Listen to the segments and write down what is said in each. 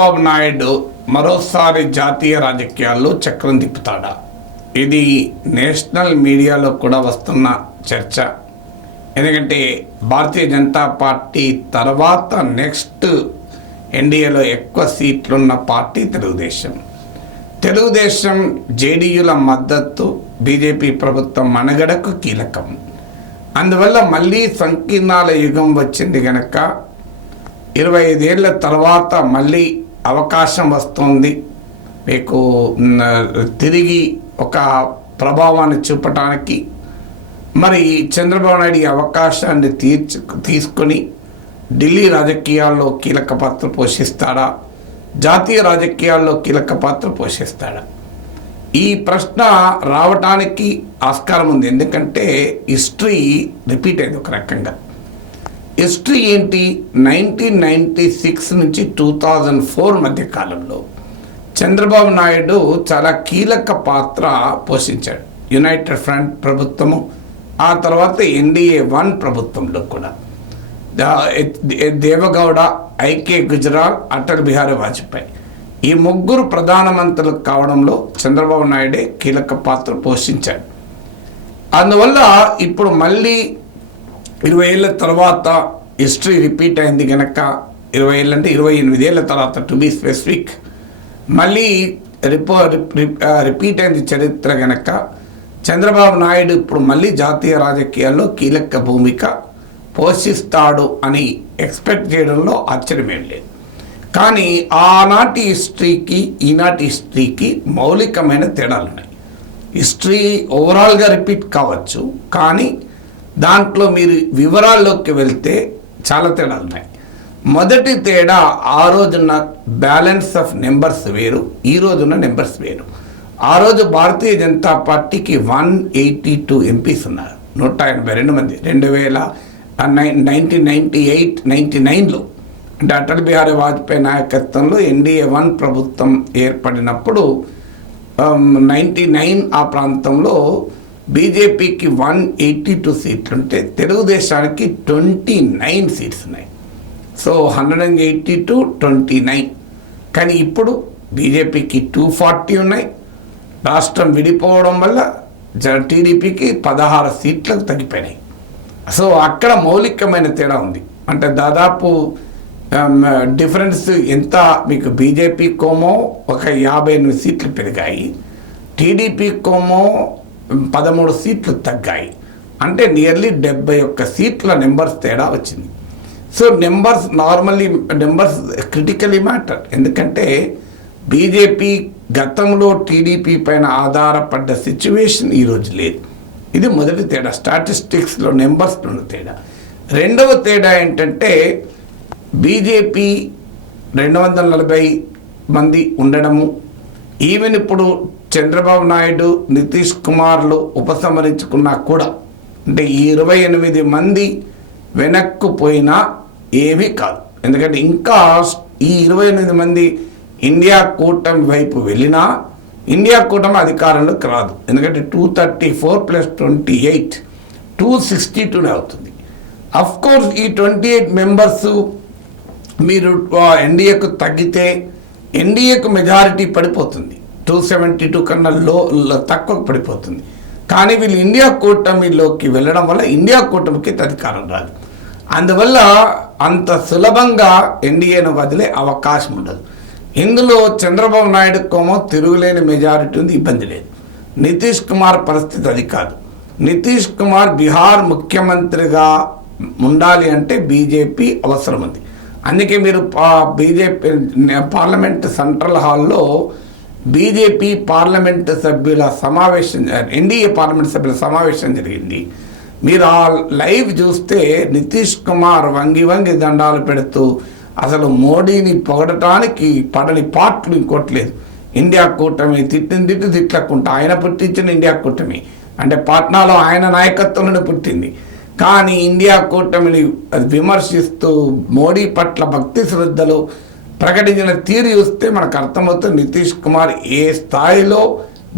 చంద్రబాబు నాయుడు మరోసారి జాతీయ రాజకీయాల్లో చక్రం తిప్పుతాడా? ఇది నేషనల్ మీడియాలో కూడా వస్తున్న చర్చ. ఎందుకంటే భారతీయ జనతా పార్టీ తర్వాత నెక్స్ట్ ఎన్డీఏలో ఎక్కువ సీట్లున్న పార్టీ తెలుగుదేశం జేడీయూల మద్దతు బీజేపీ ప్రభుత్వం మనుగడకు కీలకం. అందువల్ల మళ్ళీ సంకీర్ణాల యుగం వచ్చింది కనుక 25 ఏళ్ల తర్వాత మళ్ళీ అవకాశం వస్తుంది మీకు తిరిగి ఒక ప్రభావాన్ని చూపటానికి. మరి చంద్రబాబు నాయుడు ఈ అవకాశాన్ని తీసుకొని ఢిల్లీ రాజకీయాల్లో కీలక పాత్ర పోషిస్తాడా, జాతీయ రాజకీయాల్లో కీలక పాత్ర పోషిస్తాడా? ఈ ప్రశ్న రావటానికి ఆస్కారం ఉంది. ఎందుకంటే హిస్టరీ రిపీట్ అయింది ఒక రకంగా. హిస్టరీ ఏంటి? 1996 నుంచి 2004 మధ్య కాలంలో చంద్రబాబు నాయుడు చాలా కీలక పాత్ర పోషించాడు. యునైటెడ్ ఫ్రంట్ ప్రభుత్వము, ఆ తర్వాత ఎన్డీఏ 1 ప్రభుత్వంలో కూడా దేవగౌడ, ఐకే గుజరాల్, అటల్ బిహారీ వాజ్పేయి ఈ ముగ్గురు ప్రధానమంత్రులు కావడంలో చంద్రబాబు నాయుడే కీలక పాత్ర పోషించాడు. అందువల్ల ఇప్పుడు మళ్ళీ 20 ఏళ్ళ తర్వాత హిస్టరీ రిపీట్ అయింది కనుక 20 ఏళ్ళు అంటే 28 ఏళ్ళ తర్వాత టు బీ స్పెసిఫిక్ మళ్ళీ రిపీట్ అయింది చరిత్ర కనుక చంద్రబాబు నాయుడు ఇప్పుడు మళ్ళీ జాతీయ రాజకీయాల్లో కీలక భూమిక పోషిస్తాడు అని ఎక్స్పెక్ట్ చేయడంలో ఆశ్చర్యమేం లేదు. కానీ ఆనాటి హిస్టరీకి ఈనాటి హిస్టరీకి మౌలికమైన తేడాలు ఉన్నాయి. హిస్టరీ ఓవరాల్గా రిపీట్ కావచ్చు, కానీ దాంట్లో మీరు వివరాల్లోకి వెళ్తే చాలా తేడాలు ఉన్నాయి. మొదటి తేడా, ఆ రోజున్న బ్యాలెన్స్ ఆఫ్ నెంబర్స్ వేరు, ఈ రోజున్న నెంబర్స్ వేరు. ఆ రోజు భారతీయ జనతా పార్టీకి 182 ఎంపీస్ ఉన్నారు, 182 మంది. 1998-99లో అంటే అటల్ బిహారీ వాజ్పేయి నాయకత్వంలో ఎన్డీఏ 1 ప్రభుత్వం ఏర్పడినప్పుడు 99 ఆ ప్రాంతంలో బీజేపీకి 182 సీట్లు ఉంటే తెలుగుదేశానికి 29 సీట్స్ ఉన్నాయి. సో 182-29. కానీ ఇప్పుడు బీజేపీకి 240 ఉన్నాయి. రాష్ట్రం విడిపోవడం వల్ల టీడీపీకి 16 సీట్లకు తగ్గిపోయినాయి. సో అక్కడ మౌలికమైన తేడా ఉంది. అంటే దాదాపు డిఫరెన్స్ ఎంత? మీకు బీజేపీకోమో ఒక 58 సీట్లు పెరిగాయి, టీడీపీకోమో 13 సీట్లు తగ్గాయి. అంటే నియర్లీ 71 సీట్ల నెంబర్స్ తేడా వచ్చింది. So numbers critically matter. ఎందుకంటే బీజేపీ గతంలో టీడీపీ పైన ఆధారపడ్డ సిచ్యువేషన్ ఈరోజు లేదు. ఇది మొదటి తేడా, స్టాటిస్టిక్స్లో నెంబర్స్లో తేడా. రెండవ తేడా ఏంటంటే బీజేపీ 240 మంది ఉండడము, ఈవెన్ ఇప్పుడు చంద్రబాబు నాయుడు, నితీష్ కుమార్లు ఉపసంహరించుకున్నా కూడా, అంటే ఈ 28 మంది వెనక్కు పోయినా ఏమీ కాదు. ఎందుకంటే ఇంకా ఈ 28 మంది ఇండియా కూటమి వైపు వెళ్ళినా ఇండియా కూటమి అధికారంలోకి రాదు. ఎందుకంటే 234 + 28 262 అవుతుంది. అఫ్కోర్స్ ఈ 28 మెంబర్స్ మీరు ఎన్డీఏకు తగ్గితే ఎన్డీఏకు మెజారిటీ పడిపోతుంది, 272 కన్నా తక్కువ పడిపోతుంది. కానీ వీళ్ళు ఇండియా కూటమిలోకి వెళ్ళడం వల్ల ఇండియా కూటమికి అధికారం రాదు. అందువల్ల అంత సులభంగా ఎన్డీఏను వదిలే అవకాశం ఉండదు. ఇందులో చంద్రబాబు నాయుడుకోమో తిరుగులేని మెజారిటీ ఉంది, ఇబ్బంది లేదు. నితీష్ కుమార్ పరిస్థితి అది కాదు. నితీష్ కుమార్ బీహార్ ముఖ్యమంత్రిగా ఉండాలి అంటే బీజేపీ అవసరం ఉంది. అందుకే మీరు బీజేపీ పార్లమెంట్ సెంట్రల్ హాల్లో బీజేపీ పార్లమెంటు సభ్యుల సమావేశం, ఎన్డీఏ పార్లమెంట్ సభ్యుల సమావేశం జరిగింది. మీరు ఆ లైవ్ చూస్తే నితీష్ కుమార్ వంగి దండాలు పెడుతూ అసలు మోడీని పొగడటానికి పడని పాటలు ఇంకోట్లేదు. ఇండియా కూటమి తిట్లకుంటా ఆయన పుట్టించిన ఇండియా కూటమి అంటే పాట్నాలో ఆయన నాయకత్వంలోనే పుట్టింది. కానీ ఇండియా కూటమిని విమర్శిస్తూ మోడీ పట్ల భక్తి శ్రద్ధలు ప్రకటించిన తీరు చూస్తే మనకు అర్థమవుతుంది నితీష్ కుమార్ ఏ స్థాయిలో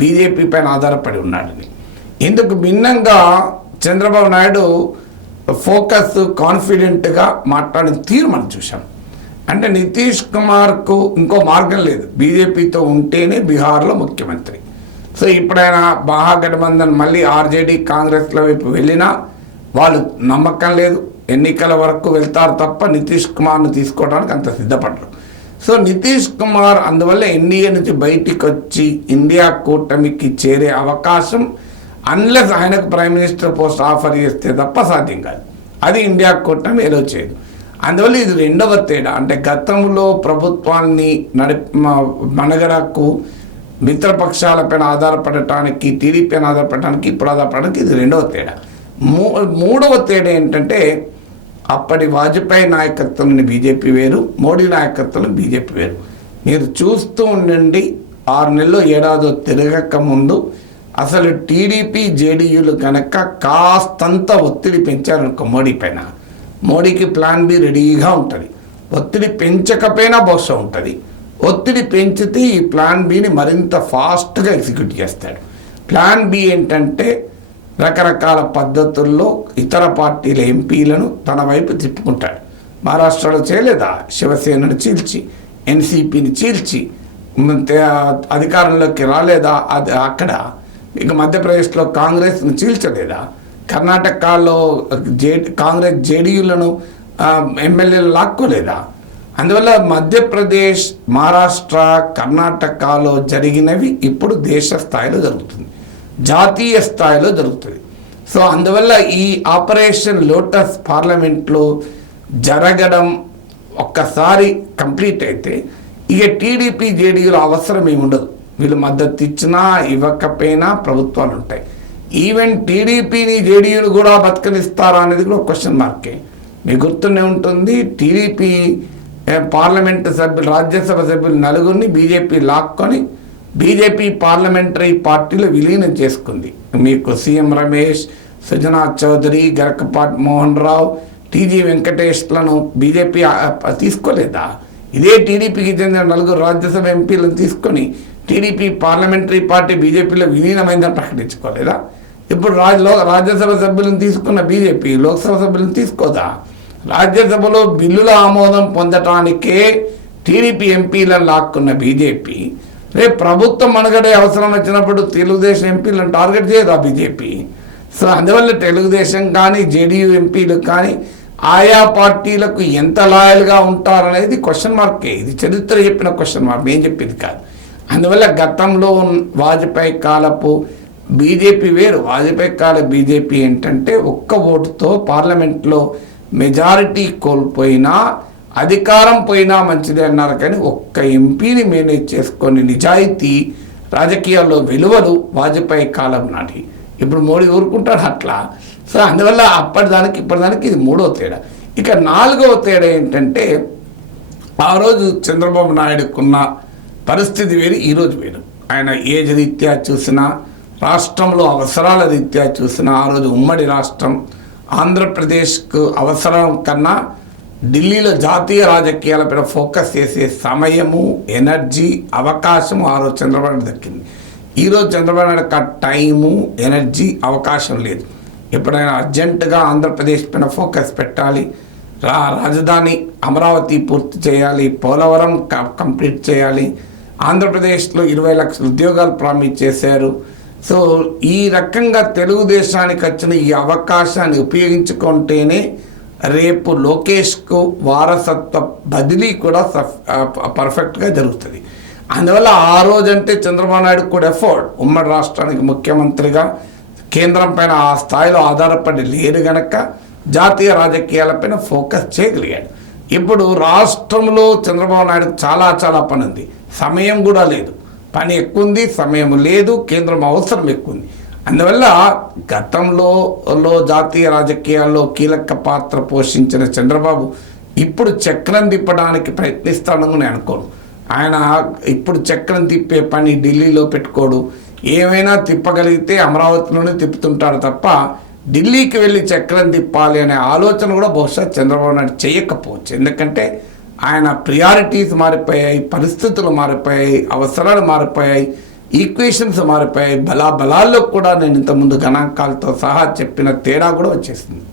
బీజేపీ పైన ఆధారపడి ఉన్నాడని. ఇందుకు భిన్నంగా చంద్రబాబు నాయుడు ఫోకస్, కాన్ఫిడెంట్గా మాట్లాడిన తీరు మనం చూసాం. అంటే నితీష్ కుమార్కు ఇంకో మార్గం లేదు, బీజేపీతో ఉంటేనే బీహార్లో ముఖ్యమంత్రి. సో ఇప్పుడైనా మహాగఠబంధన్ మళ్ళీ ఆర్జేడీ కాంగ్రెస్ల వైపు వెళ్ళినా వాళ్ళు నమ్మకం లేదు, ఎన్నికల వరకు వెళ్తారు తప్ప నితీష్ కుమార్ను తీసుకోవడానికి అంత సిద్ధపడరు. సో నితీష్ కుమార్ అందువల్ల ఎన్డీఏ నుంచి బయటికి వచ్చి ఇండియా కూటమికి చేరే అవకాశం అన్లెస్ ఆయనకు ప్రైమ్ మినిస్టర్ పోస్ట్ ఆఫర్ చేస్తే తప్ప సాధ్యం కాదు. అది ఇండియా కూటమి ఎలో చేయదు. అందువల్ల ఇది రెండవ తేడా. అంటే గతంలో ప్రభుత్వాన్ని మనగడకు మిత్రపక్షాలపైన ఆధారపడటానికి, టీడీపీని ఆధారపడటానికి, ఇప్పుడు ఆధారపడటానికి ఇది రెండవ తేడా. మూడవ తేడా ఏంటంటే అప్పటి వాజ్పేయి నాయకత్వంలోని బీజేపీ వేరు, మోడీ నాయకత్వంలో బీజేపీ వేరు. మీరు చూస్తూ ఉండండి, 6 నెలలు ఏడాదో తిరగక ముందు అసలు టీడీపీ జేడీయూలు కనుక కాస్తంత ఒత్తిడి పెంచారనుకో మోడీ పైన, మోడీకి ప్లాన్ బి రెడీగా ఉంటుంది. ఒత్తిడి పెంచకపోయినా బహుశా ఉంటుంది. ఒత్తిడి పెంచితే ఈ ప్లాన్ బిని మరింత ఫాస్ట్గా ఎగ్జిక్యూట్ చేస్తాడు. ప్లాన్ బి ఏంటంటే రకరకాల పద్ధతుల్లో ఇతర పార్టీల ఎంపీలను తన వైపు తిప్పుకుంటాడు. మహారాష్ట్రలో చేయలేదా, శివసేనను చీల్చి, ఎన్సీపీని చీల్చి అధికారంలోకి రాలేదా, అది అక్కడ. ఇక మధ్యప్రదేశ్లో కాంగ్రెస్ను చీల్చలేదా, కర్ణాటకలో కాంగ్రెస్ జేడీయూలను ఎమ్మెల్యేలు లాక్కోలేదా. అందువల్ల మధ్యప్రదేశ్, మహారాష్ట్ర, కర్ణాటకలో జరిగినవి ఇప్పుడు దేశ స్థాయిలో జరుగుతుంది, జాతీయ స్థాయిలో జరుగుతుంది. సో అందువల్ల ఈ ఆపరేషన్ లోటస్ పార్లమెంట్లో జరగడం ఒక్కసారి కంప్లీట్ అయితే ఇక టీడీపీ జేడీయూల అవసరం ఏమి ఉండదు. వీళ్ళు మద్దతు ఇచ్చినా ఇవ్వకపోయినా ప్రభుత్వాలు ఉంటాయి. ఈవెన్ టీడీపీని జేడీయూలు కూడా బతకనిస్తారా అనేది కూడా క్వశ్చన్ మార్కే. మీకు గుర్తునే ఉంటుంది, టీడీపీ పార్లమెంటు సభ్యులు, రాజ్యసభ సభ్యులు 4 బీజేపీ లాక్కొని బీజేపీ పార్లమెంటరీ పార్టీలో విలీనం చేసుకుంది. మీకు CM Ramesh, Sujana Chowdary, Garakapati Mohan Rao, TG వెంకటేష్లను BJP తీసుకోలేదా. ఇదే టీడీపీకి చెందిన 4 రాజ్యసభ ఎంపీలను తీసుకొని టీడీపీ పార్లమెంటరీ పార్టీ బీజేపీలో విలీనమైందని ప్రకటించుకోలేదా. ఇప్పుడు రాజ్యసభ సభ్యులను తీసుకున్న బీజేపీ లోక్సభ సభ్యులను తీసుకోదా. రాజ్యసభలో బిల్లుల ఆమోదం పొందటానికే టీడీపీ ఎంపీలను లాక్కున్న బీజేపీ రేపు ప్రభుత్వం మనగడే అవసరం వచ్చినప్పుడు తెలుగుదేశం ఎంపీలను టార్గెట్ చేయదా బీజేపీ. సో అందువల్ల తెలుగుదేశం కానీ జేడీయూ ఎంపీలు కానీ ఆయా పార్టీలకు ఎంత లాయల్గా ఉంటారనేది క్వశ్చన్ మార్కే. ఇది చరిత్ర చెప్పిన క్వశ్చన్ మార్క్, నేను చెప్పింది కాదు. అందువల్ల గతంలో వాజ్పేయి కాలపు బీజేపీ వేరు. వాజ్పేయి కాల బీజేపీ ఏంటంటే ఒక్క ఓటుతో పార్లమెంట్లో మెజారిటీ కోల్పోయినా, అధికారం పోయినా మంచిదే అన్నారు, కానీ ఒక్క ఎంపీని మేనేజ్ చేసుకొని నిజాయితీ, రాజకీయాల్లో విలువలు వాజ్పేయి కాలం నాటి. ఇప్పుడు మోడీ ఊరుకుంటాడు అట్లా. సో అందువల్ల అప్పటిదానికి ఇప్పటిదానికి ఇది 3వ తేడా. ఇక 4వ తేడా ఏంటంటే ఆ రోజు చంద్రబాబు నాయుడుకున్న పరిస్థితి వేరు, ఈరోజు వేరు. ఆయన ఏజ్ రీత్యా చూసినా, రాష్ట్రంలో అవసరాల రీత్యా చూసినా, ఆ రోజు ఉమ్మడి రాష్ట్రం ఆంధ్రప్రదేశ్కు అవసరం కన్నా ఢిల్లీలో జాతీయ రాజకీయాలపై ఫోకస్ చేసే సమయము, ఎనర్జీ, అవకాశము ఆ రోజు చంద్రబాబు నాయుడు దక్కింది. ఈరోజు చంద్రబాబు నాయుడుకి ఆ టైము, ఎనర్జీ, అవకాశం లేదు. ఎప్పుడైనా అర్జెంటుగా ఆంధ్రప్రదేశ్ పైన ఫోకస్ పెట్టాలి, రాజధాని అమరావతి పూర్తి చేయాలి, పోలవరం కంప్లీట్ చేయాలి, ఆంధ్రప్రదేశ్లో 20 లక్షల ఉద్యోగాలు ప్రామిస్ చేశారు. సో ఈ రకంగా తెలుగుదేశానికి వచ్చిన ఈ అవకాశాన్ని ఉపయోగించుకుంటేనే రేపు లోకేష్కు వారసత్వ బదిలీ కూడా పర్ఫెక్ట్గా జరుగుతుంది. అందువల్ల ఆ రోజంటే చంద్రబాబు నాయుడు కూడా ఎఫర్ట్, ఉమ్మడి రాష్ట్రానికి ముఖ్యమంత్రిగా కేంద్రం పైన ఆ స్థాయిలో ఆధారపడి లేరు గనక జాతీయ రాజకీయాలపైన ఫోకస్ చేయగలిగాడు. ఇప్పుడు రాష్ట్రంలో చంద్రబాబు నాయుడుకు చాలా పని ఉంది, సమయం కూడా లేదు. పని ఎక్కువ ఉంది, సమయం లేదు, కేంద్రం అవసరం ఎక్కువ ఉంది. అందువల్ల గతంలో జాతీయ రాజకీయాల్లో కీలక పాత్ర పోషించిన చంద్రబాబు ఇప్పుడు చక్రం తిప్పడానికి ప్రయత్నిస్తాడని నేను అనుకోను. ఆయన ఇప్పుడు చక్రం తిప్పే పని ఢిల్లీలో పెట్టుకోడు. ఏమైనా తిప్పగలిగితే అమరావతిలోనే తిప్పుతుంటాడు తప్ప ఢిల్లీకి వెళ్ళి చక్రం తిప్పాలి అనే ఆలోచన కూడా బహుశా చంద్రబాబు నాయుడు చేయకపోవచ్చు. ఎందుకంటే ఆయన ప్రియారిటీస్ మారిపోయాయి, పరిస్థితులు మారిపోయాయి, అవసరాలు మారిపోయాయి, ఈక్వేషన్స్ మారిపోయాయి, బలాల్లో కూడా నేను ఇంతకుముందు గణాంకాలతో సహా చెప్పిన తేడా కూడా వచ్చేసింది.